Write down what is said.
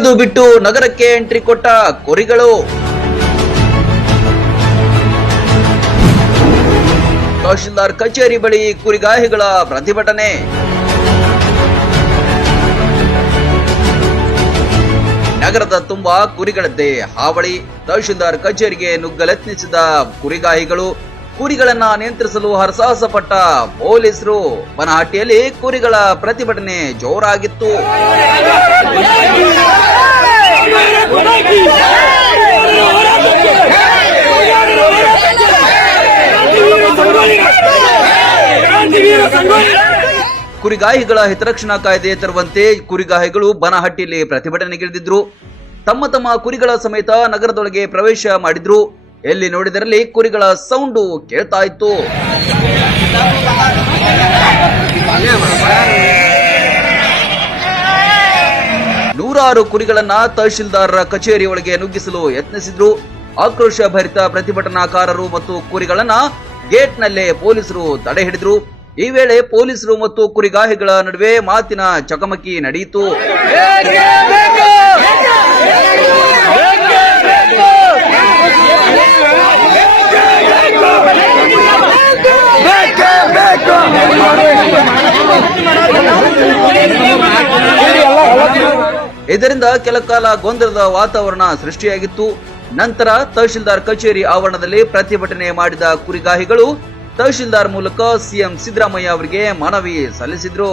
ಕುಡಿಯೋದು ಬಿಟ್ಟು ನಗರಕ್ಕೆ ಎಂಟ್ರಿ ಕೊಟ್ಟ ಕುರಿಗಳು. ತಹಶೀಲ್ದಾರ್ ಕಚೇರಿ ಬಳಿ ಕುರಿಗಾಹಿಗಳ ಪ್ರತಿಭಟನೆ. ನಗರದ ತುಂಬಾ ಕುರಿಗಳದ್ದೇ ಹಾವಳಿ. ತಹಶೀಲ್ದಾರ್ ಕಚೇರಿಗೆ ನುಗ್ಗಲೆತ್ನಿಸಿದ ಕುರಿಗಾಹಿಗಳು. ಕುರಿಗಳನ್ನ ನಿಯಂತ್ರಿಸಲು ಹರಸಾಹಸ ಪಟ್ಟ ಪೊಲೀಸರು. ಬನಹಟ್ಟಿಯಲ್ಲಿ ಕುರಿಗಳ ಪ್ರತಿಭಟನೆ ಜೋರಾಗಿತ್ತು. ಕುರಿಗಾಹಿಗಳ ಹಿತರಕ್ಷಣಾ ಕಾಯ್ದೆ ತರುವಂತೆ ಕುರಿಗಾಹಿಗಳು ಬನಹಟ್ಟಿಯಲ್ಲಿ ಪ್ರತಿಭಟನೆಗಿಳಿದಿದ್ರು. ತಮ್ಮ ತಮ್ಮ ಕುರಿಗಳ ಸಮೇತ ನಗರದೊಳಗೆ ಪ್ರವೇಶ ಮಾಡಿದ್ರು. ಎಲ್ಲಿ ನೋಡಿದರಲ್ಲಿ ಕುರಿಗಳ ಸೌಂಡು ಕೇಳ್ತಾ ಇತ್ತು. ನೂರಾರು ಕುರಿಗಳನ್ನ ತಹಶೀಲ್ದಾರ್ ಕಚೇರಿ ಒಳಗೆ ನುಗ್ಗಿಸಲು ಯತ್ನಿಸಿದ್ರು. ಆಕ್ರೋಶ ಭರಿತ ಪ್ರತಿಭಟನಾಕಾರರು ಮತ್ತು ಕುರಿಗಳನ್ನ ಗೇಟ್ನಲ್ಲೇ ಪೊಲೀಸರು ತಡೆ ಹಿಡಿದ್ರು. ಈ ವೇಳೆ ಪೊಲೀಸರು ಮತ್ತು ಕುರಿಗಾಹಿಗಳ ನಡುವೆ ಮಾತಿನ ಚಕಮಕಿ ನಡೆಯಿತು. ಇದರಿಂದ ಕೆಲಕಾಲ ಗೊಂದಲದ ವಾತಾವರಣ ಸೃಷ್ಟಿಯಾಗಿತ್ತು. ನಂತರ ತಹಶೀಲ್ದಾರ್ ಕಚೇರಿ ಆವರಣದಲ್ಲಿ ಪ್ರತಿಭಟನೆ ಮಾಡಿದ ಕುರಿಗಾಹಿಗಳು ತಹಶೀಲ್ದಾರ್ ಮೂಲಕ ಸಿಎಂ ಸಿದ್ದರಾಮಯ್ಯ ಅವರಿಗೆ ಮನವಿ ಸಲ್ಲಿಸಿದ್ರು.